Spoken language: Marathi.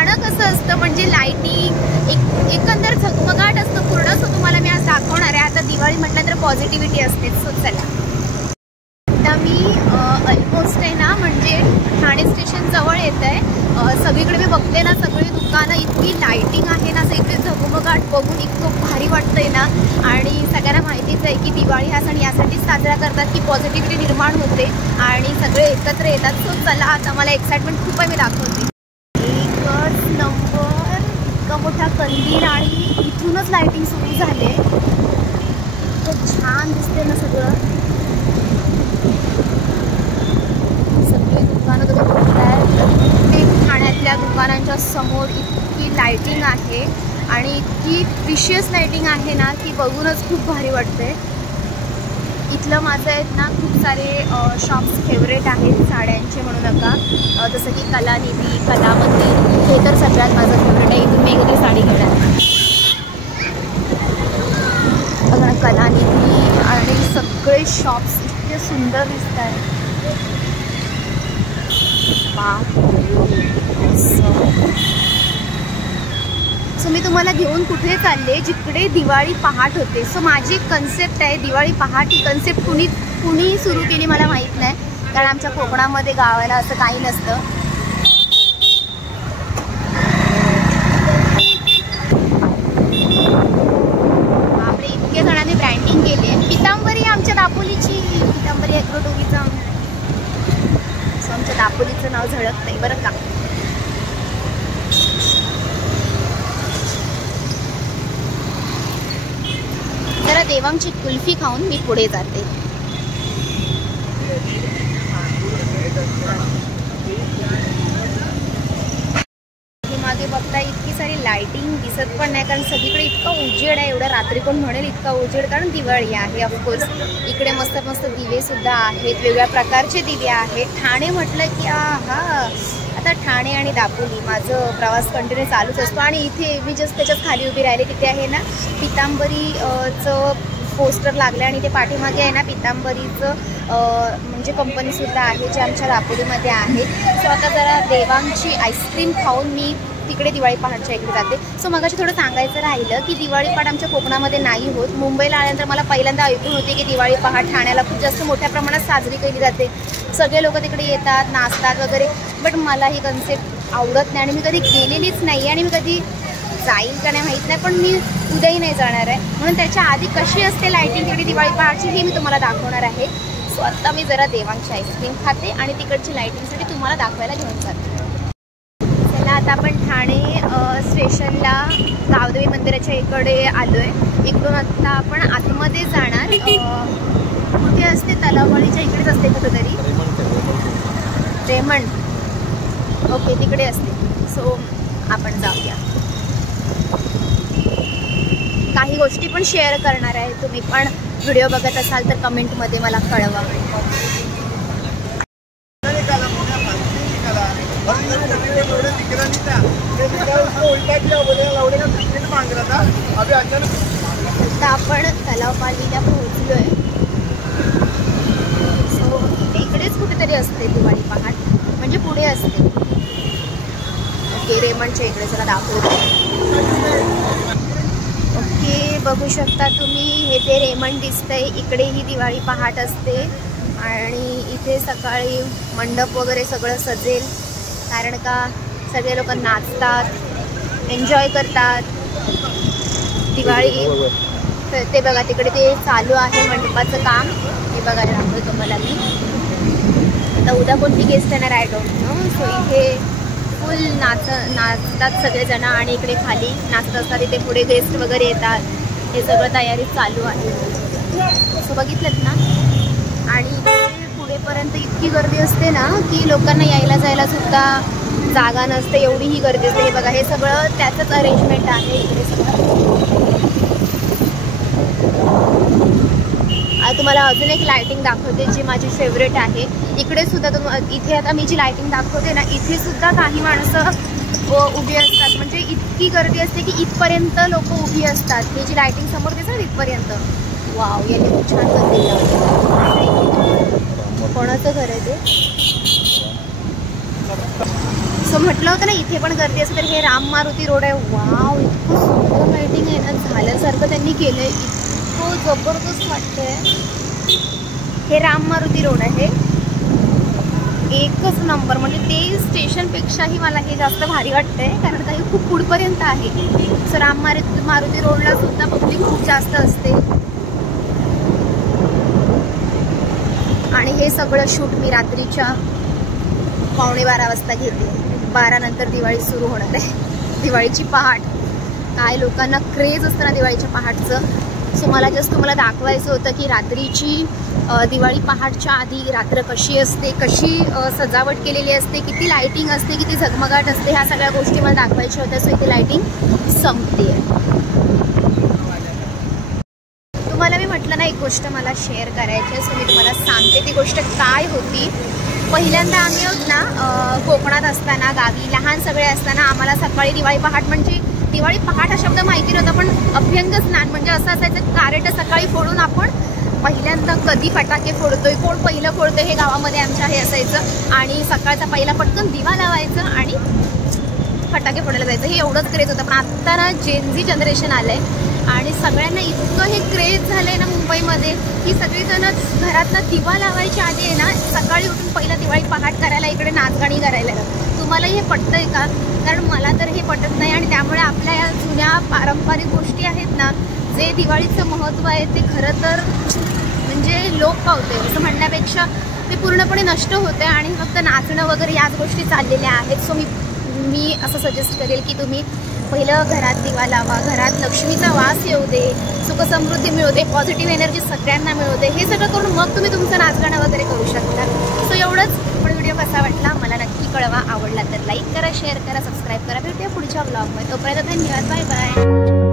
ठाणं कसं असतं म्हणजे लाईटिंग एकंदर झगमगाट असतं पूर्ण. सो तुम्हाला मी आज दाखवणार आहे. आता दिवाळी म्हटलं तर पॉझिटिव्हिटी असते. सो चला, आता मी ऑलमोस्ट आहे ना म्हणजे ठाणे स्टेशन जवळ येत आहे. सगळीकडे मी बघते ना, सगळी दुकानं इतकी लाईटिंग आहे ना, इतके झगमगाट बघून इतकं भारी वाटतंय ना. आणि सगळ्यांना माहितीच आहे की दिवाळी हा सण यासाठीच साजरा करतात की पॉझिटिव्हिटी निर्माण होते आणि सगळे एकत्र येतात. सो चला, आता मला एक्साइटमेंट खूप आहे, मी दाखवते. एकच नंबर, इतका मोठा कंदील आणि इथूनच लाईटिंग सुरू झाले. इतकं छान दिसते ना सगळं. सगळी दुकानं तुम्ही बघताय, प्रत्येक ठाण्यातल्या दुकानांच्या समोर इतकी लाईटिंग आहे आणि इतकी प्रिशियस लाईटिंग आहे ना की बघूनच खूप भारी वाटते. इथलं माझं आहेत ना खूप सारे शॉप्स फेवरेट आहेत साड्यांचे म्हणू नका. जसं की कलानिधी, कलामंदिर, हे तर सगळ्यात माझं फेवरेट आहे. इथून मी एखादी साडी घेणार. बघा, कलानिधी आणि सगळे शॉप्स इतके सुंदर दिसत आहेत. सो मी तुम्हाला घेऊन कुठे चालले, जिकडे दिवाळी पहाट होते. सो माझी एक कन्सेप्ट आहे दिवाळी पहाट. ही कन्सेप्ट कुणी सुरू केली मला माहीत नाही, कारण आमच्या कोकणामध्ये गावाला असं काही नसतं. आपले इतके जणांनी ब्रँडिंग केली आहे. पितांबरी आमच्या दापोलीची, पितांबरी ॲग्रोटोरीचं. सो आमच्या दापोलीचं नाव झळकत नाही बरं का. जरा देवांची कुल्फी खाऊन मी पुढे जाते. मागे बघता इतकी सारी लाईटिंग दिसत पण नाही, कारण सगळीकडे इतका उजेड आहे. एवढा रात्री कोण म्हणेल इतका उजेड, कारण दिवाळी आहे ऑफकोर्स. इकडे मस्त मस्त दिवे सुद्धा आहेत, वेगवेगळ्या प्रकारचे दिवे आहेत. ठाणे म्हटलं की हा, आता ठाणे आणि दापोली माझं प्रवास कंटिन्यू चालूच असतो. आणि इथे मी जस्ट त्याच्याच खाली उभी राहिले, तिथे आहे ना पितांबरीचं पोस्टर लागलं आणि ते पाठीमागे आहे ना पितांबरीचं म्हणजे कंपनीसुद्धा आहे जे आमच्या दापोलीमध्ये आहे. सो आता जरा देवांची आईस्क्रीम खाऊन मी तिकडे दिवाळी पहाटच्या इकडे जाते. सो मगाशी थोडं सांगायचं राहिलं की दिवाळी पहाट आमच्या कोकणामध्ये नाही होत. मुंबईला आल्यानंतर मला पहिल्यांदा ऐकून होते की दिवाळी पहाट ठाण्याला खूप जास्त मोठ्या प्रमाणात साजरी केली जाते. सगळे लोक तिकडे येतात, नाचतात वगैरे. बट मला ही कन्सेप्ट आवडत नाही आणि मी कधी गेलेलीच नाही आणि मी कधी जाईल का नाही माहीत नाही, पण मी उद्याही नाही जाणार आहे. म्हणून त्याच्या आधी कशी असते लाईटिंग तिकडे दिवाळी पहाटची हे मी तुम्हाला दाखवणार आहे. सो आत्ता मी जरा देवांची आईस्क्रीम खाते आणि तिकडची लाईटिंगसाठी तुम्हाला दाखवायला घेऊन जाते. चला, आता आपण ठाणे स्टेशनला गावदेवी मंदिराच्या इकडे आलो आहे. इकडून आत्ता आपण आतमध्ये जाणार. कुठे असते, तलाववाडीच्या इकडेच असते कुठेतरी, रेमंड. ओके, तिकडे असते. सो आपण जाऊया. काही गोष्टी पण शेअर करणार आहे. तुम्ही पण व्हिडिओ बघत असाल तर कमेंटमध्ये मला कळवा. आता आपण तलावपालीला पोहोचलोय. सो इकडेच कुठेतरी असते दिवाळी पहाट, म्हणजे पुढे असते. ओके, रेमंडच्या इकडे जरा दाखवतो. ओके, बघू शकता तुम्ही, हे ते रेमंड दिसतंय. इकडे ही दिवाळी पहाट असते आणि इथे सकाळी मंडप वगैरे सगळं सजेल, कारण का सगळे लोक नाचतात, एन्जॉय करतात दिवाळी. ते बघा तिकडे ते चालू आहे मंडपाचं काम, हे बघायला दाखवतो तुम्हाला मी. आता उद्या कोणती गेस्ट येणार आय डोंट नो. सो इथे फुल नाचतात सगळेजण आणि इकडे खाली नाचत असतात. इथे पुढे गेस्ट वगैरे येतात. हे सगळं तयारी चालू आहे. सो बघितलं ना. आणि पुढेपर्यंत इतकी गर्दी असते ना की लोकांना यायला जायला सुद्धा जागा नसते, एवढी ही गर्दी असते. हे बघा, हे सगळं त्याचंच अरेंजमेंट आहे इकडे सगळं. तुम्हाला अजून एक लायटिंग दाखवते जी माझी फेवरेट आहे. इकडे सुद्धा इथे आता मी जी लायटिंग दाखवते ना, इथे सुद्धा काही माणसं उभी असतात. म्हणजे इतकी गर्दी असते की इथपर्यंत लोक उभी असतात. ही जी लायटिंग समोर दिसतात इथपर्यंत. वाव, याने खूप छान गर्दी लावली. कोणाचं घर आहे ते? सो म्हटलं होतं ना इथे पण गर्दी असेल, तर हे राम मारुती रोड आहे. वाव, इतकं सुंदर लाइटिंग आहे ना, झाल्यासारखं त्यांनी केलंय, इतकं जबरदस्त वाटतंय. हे राम मारुती रोड आहे, एकच नंबर. म्हणजे ते स्टेशनपेक्षाही मला हे जास्त भारी वाटतंय, कारण काही खूप पुढपर्यंत आहे. सो राम मारुती रोडला सुद्धा पब्लिक खूप जास्त असते. आणि हे सगळं शूट मी रात्रीच्या 11:15 वाजता घेते. 12 नंतर दिवाळी सुरू होणार आहे. दिवाळीची पहाट, काय लोकांना क्रेज असतं ना दिवाळीच्या पहाटचं. सो मला जस्ट तुम्हाला दाखवायचं होतं की रात्रीची दिवाळी पहाटच्या आधी रात्र कशी असते, कशी सजावट केलेली असते, किती लाइटिंग असते, किती झगमगाट असते, ह्या सगळ्या गोष्टी मला दाखवायच्या होत्या. सो इथे लाइटिंग संपते. तुम्हाला मी म्हटलं ना एक गोष्ट मला शेअर करायची आहे, सो मी तुम्हाला सांगते ती गोष्ट काय होती. पहिल्यांदा आम्ही आहोत ना कोकणात असताना, गावी लहान सगळे असताना आम्हाला सकाळी दिवाळी पहाट म्हणजे दिवाळी पहाट हा शब्द माहिती नव्हता, पण अभ्यंग स्नान म्हणजे असं असायचं, कारट सकाळी फोडून आपण पहिल्यांदा कधी फटाके फोडतोय, कोण पहिलं फोडतोय हे गावामध्ये आमच्या हे असायचं. आणि सकाळचा पहिला पटकन दिवा लावायचं आणि फटाके फोडायला जायचं, हे एवढंच क्रेज होतं. पण आत्ता ना जेनझी जनरेशन आलंय आणि सगळ्यांना इतकं हे क्रेज झालंय ना मुंबईमध्ये, की सगळेजण घरातनं दिवा लावायच्या आधी आहे ना सकाळी उठून पहिला दिवाळी पहाट करायला इकडे नाचगाणी करायला. तुम्हालाही हे पटतंय का? कारण मला तर हे पटत नाही. आणि त्यामुळे आपल्या या जुन्या पारंपरिक गोष्टी आहेत ना, जे दिवाळीचं महत्त्व आहे ते खरं तर म्हणजे लोप पावते असं म्हणण्यापेक्षा ते पूर्णपणे नष्ट होते आणि फक्त नाचणं वगैरे याच गोष्टी चाललेल्या आहेत. सो मी असं सजेस्ट करेल की तुम्ही पहिलं घरात दिवा लावा, घरात लक्ष्मीचा वास येऊ दे, सुखसमृद्धी मिळू दे, पॉझिटिव्ह एनर्जी सगळ्यांना मिळू दे, हे सगळं करून मग तुम्ही तुमचं नाचगाणं वगैरे करू शकता. सो एवढंच. पण व्हिडिओ कसा वाटला मला नक्की कळवा. आवडला तर लाईक करा, शेअर करा, सबस्क्राईब करा. भेटूया पुढच्या ब्लॉगमध्ये. तोपर्यंत धन्यवाद. Bye bye.